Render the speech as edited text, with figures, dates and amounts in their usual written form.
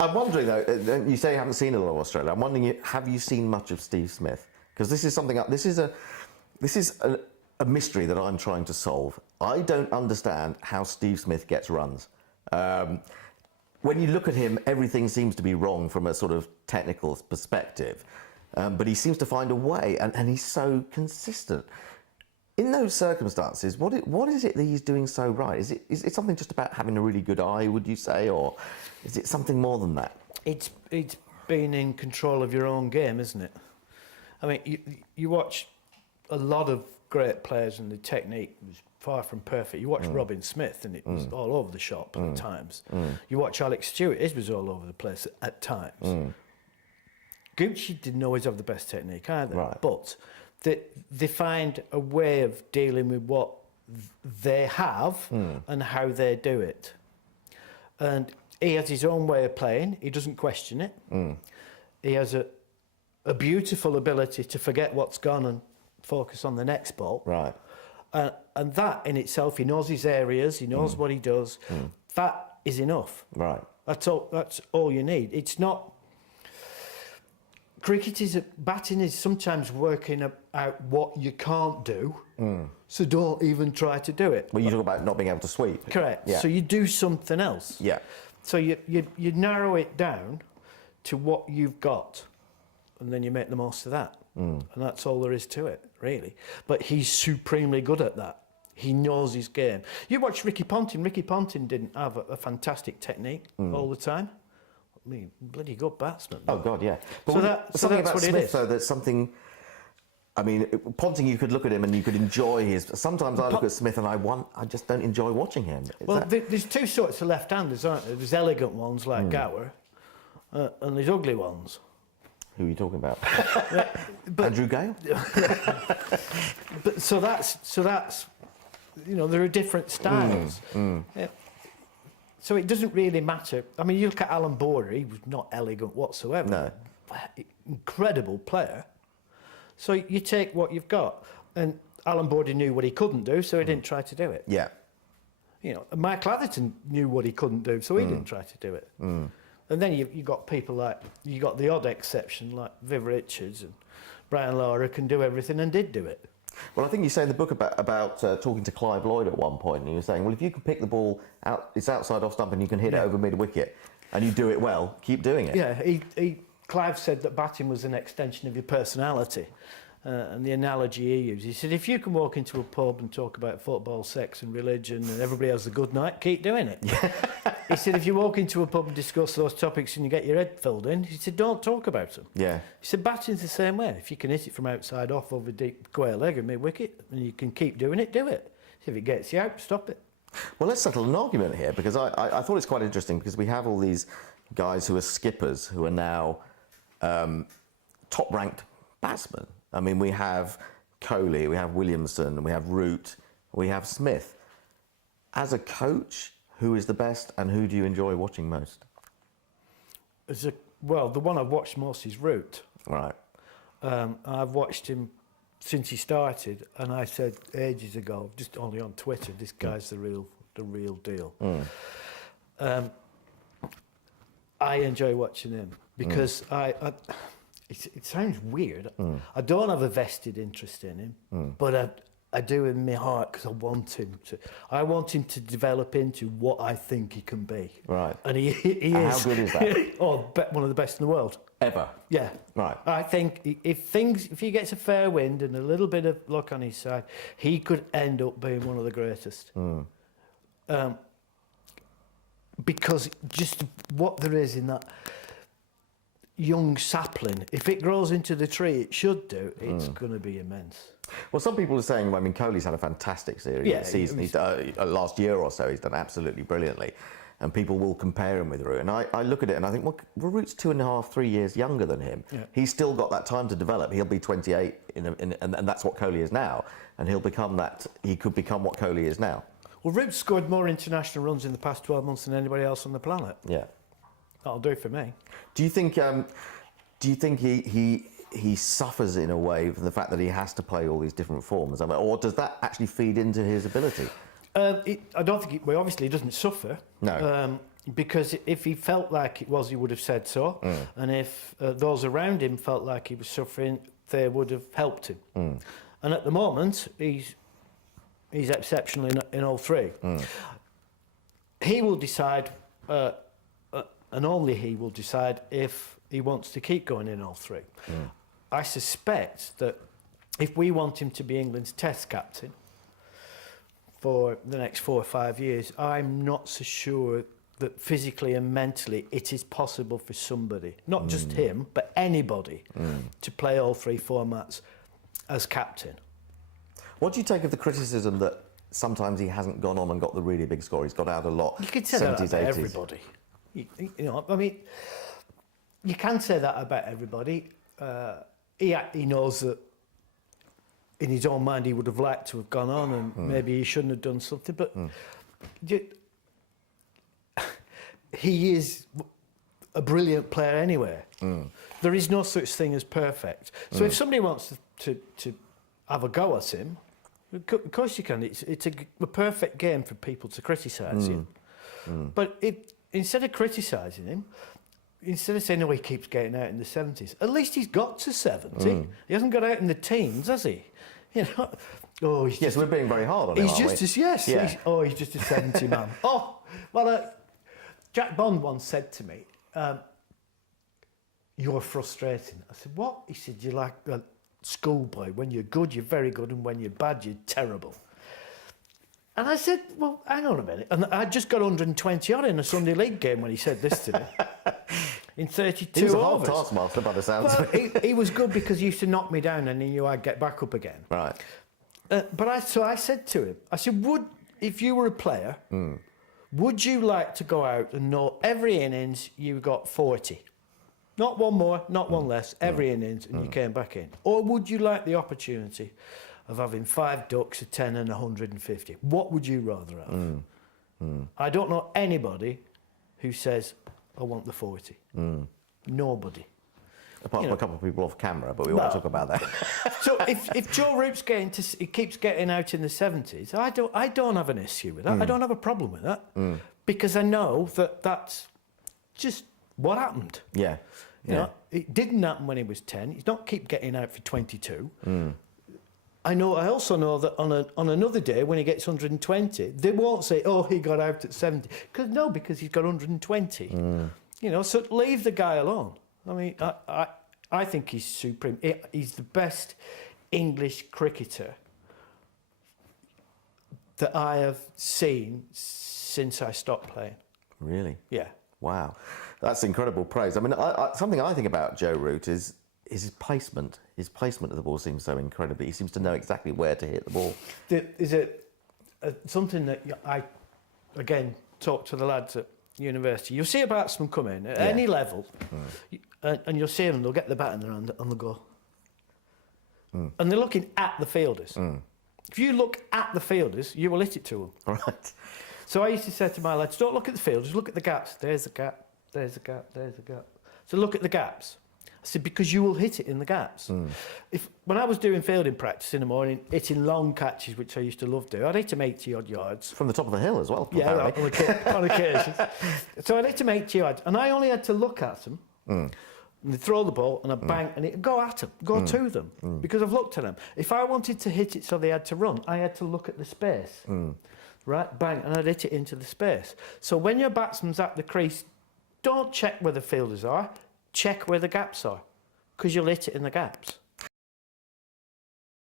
I'm wondering though. You say you haven't seen a lot of Australia. I'm wondering, have you seen much of Steve Smith? Because this is something. This is a mystery that I'm trying to solve. I don't understand how Steve Smith gets runs. When you look at him, everything seems to be wrong from a sort of technical perspective, but he seems to find a way, and he's so consistent. In those circumstances, what is it that he's doing so right? Is it something just about having a really good eye, would you say, or is it something more than that? It's being in control of your own game, isn't it? I mean, you watch a lot of great players and the technique was far from perfect. You watch Robin Smith and it was all over the shop at times. You watch Alex Stewart, his was all over the place at times. Gucci didn't always have the best technique either, right. but they find a way of dealing with what they have and how they do it. And he has his own way of playing. He doesn't question it. He has a beautiful ability to forget what's gone and focus on the next ball. Right. And that in itself, he knows his areas, he knows what he does. That is enough. Right. That's all you need. It's not... Batting is sometimes working out what you can't do, so don't even try to do it. Well, you talk about not being able to sweep. Correct. Yeah. So you do something else. Yeah. So you narrow it down to what you've got, and then you make the most of that. And that's all there is to it, really. But he's supremely good at that. He knows his game. You watch Ricky Ponting. Ricky Ponting didn't have a fantastic technique all the time. I mean, bloody good batsman. Oh God, yeah. But So that's what Smith, it is. though, that's something. I mean, Ponting, you could look at him and you could enjoy his. Sometimes I look at Smith and I just don't enjoy watching him. There's two sorts of left-handers, aren't there? There's elegant ones like Gower, and there's ugly ones. Who are you talking about? Andrew Gale. But so that's there are different styles. Yeah. So it doesn't really matter. I mean, you look at Alan Border, he was not elegant whatsoever. No. Incredible player. So you take what you've got. And Alan Border knew what he couldn't do, so he didn't try to do it. Yeah. And Mike Atherton knew what he couldn't do, so he didn't try to do it. And then you got people like, you got the odd exception, like Viv Richards and Brian Lara can do everything and did do it. Well, I think you say in the book about talking to Clive Lloyd at one point, and you were saying, well, if you can pick the ball out, it's outside off stump, and you can hit it over mid-wicket, and you do it well, keep doing it. Yeah, Clive said that batting was an extension of your personality. And the analogy he used, he said, if you can walk into a pub and talk about football, sex and religion and everybody has a good night, keep doing it. He said, if you walk into a pub and discuss those topics and you get your head filled in, he said, don't talk about them. Yeah. He said, batting's the same way. If you can hit it from outside off over deep square leg and mid-wicket and you can keep doing it, do it. If it gets you out, stop it. Well, let's settle an argument here, because I thought it's quite interesting, because we have all these guys who are skippers who are now top-ranked batsmen. I mean, we have Kohli, we have Williamson, we have Root, we have Smith. As a coach, who is the best and who do you enjoy watching most? Well, the one I've watched most is Root. Right. I've watched him since he started, and I said ages ago, just only on Twitter, this guy's the real deal. I enjoy watching him because it sounds weird. I don't have a vested interest in him, but I do in my heart because I want him to develop into what I think he can be. Right. And he is. How good is that? One of the best in the world. Ever? Yeah. Right. I think if he gets a fair wind and a little bit of luck on his side, he could end up being one of the greatest. Because just what there is in that young sapling, if it grows into the tree it should do, it's going to be immense. Well, some people are saying, I mean, Kohli's had a fantastic season. Last year or so, he's done absolutely brilliantly. And people will compare him with Root. And I look at it and I think, well, Root's 2.5, 3 years younger than him. Yeah. He's still got that time to develop. He'll be 28, and that's what Kohli is now. And he could become what Kohli is now. Well, Root's scored more international runs in the past 12 months than anybody else on the planet. Yeah. That'll do for me. Do you think he suffers in a way from the fact that he has to play all these different forms? I mean, or does that actually feed into his ability? I don't think obviously he doesn't suffer. No. Because if he felt like it was, he would have said so. And if those around him felt like he was suffering, they would have helped him. And at the moment, he's exceptional in all three. He will decide, and only he will decide, if he wants to keep going in all three. I suspect that if we want him to be England's Test captain for the next 4 or 5 years, I'm not so sure that physically and mentally it is possible for somebody, not just him, but anybody, to play all three formats as captain. What do you take of the criticism that sometimes he hasn't gone on and got the really big score? He's got out a lot. You could say 70s, that about 80s. everybody. You know, I mean, you can say that about everybody. He knows that in his own mind he would have liked to have gone on, and maybe he shouldn't have done something, but he is a brilliant player anyway. There is no such thing as perfect. So if somebody wants to have a go at him, of course you can. It's a perfect game for people to criticise him. But instead of criticising him, instead of saying, oh, he keeps getting out in the 70s, at least he's got to 70. He hasn't got out in the teens, has he? You know, oh, he's Yes, we're being very hard on him, he's aren't just we? yes. Yeah. He's just a 70 man. Oh, well, Jack Bond once said to me, "You're frustrating." I said, "What?" He said, "You're like a schoolboy. When you're good, you're very good, and when you're bad, you're terrible." And I said, "Well, hang on a minute." And I just got 120 on in a Sunday League game when he said this to me. In 32 He was a overs. hard taskmaster by the sounds Well, of it. he was good because he used to knock me down and he knew I'd get back up again. Right. But I said to him, I said, if you were a player, would you like to go out and know every innings you got 40? Not one more, not one less, every innings, and you came back in. Or would you like the opportunity of having 5 ducks, a 10 and 150? What would you rather have? I don't know anybody who says, I want the 40. Nobody. Apart from a couple of people off camera, but we won't talk about that. So if Joe Root's he keeps getting out in the 70s, I don't have an issue with that. I don't have a problem with that because I know that that's just what happened. Yeah. You know, it didn't happen when he was 10. He's not keep getting out for 22. I also know that on another day when he gets 120, they won't say, "Oh, he got out at 70," because he's got 120. You know, so leave the guy alone. I mean, I think he's supreme. He's the best English cricketer that I have seen since I stopped playing. Really? Yeah. Wow. That's incredible praise. I mean, something I think about Joe Root is his placement. His placement of the ball seems so incredible. He seems to know exactly where to hit the ball. Is it something that I, again, talk to the lads at university? You'll see a batsman come in at any level, and you'll see them, they'll get the bat in their hand and they'll go. And they're looking at the fielders. If you look at the fielders, you will hit it to them. Right. So I used to say to my lads, don't look at the fielders, look at the gaps. There's the gap, there's the gap, there's the gap. So look at the gaps. I said, because you will hit it in the gaps. When I was doing fielding practice in the morning, hitting long catches, which I used to love doing, I'd hit them 80 odd yards. From the top of the hill as well, Yeah, apparently. on occasion. So I'd hit them 80 yards, and I only had to look at them, and they'd throw the ball, and I'd bang, and it'd go at them, go to them, because I've looked at them. If I wanted to hit it so they had to run, I had to look at the space. Right, bang, and I'd hit it into the space. So when your batsman's at the crease, don't check where the fielders are, check where the gaps are, because you'll hit it in the gaps.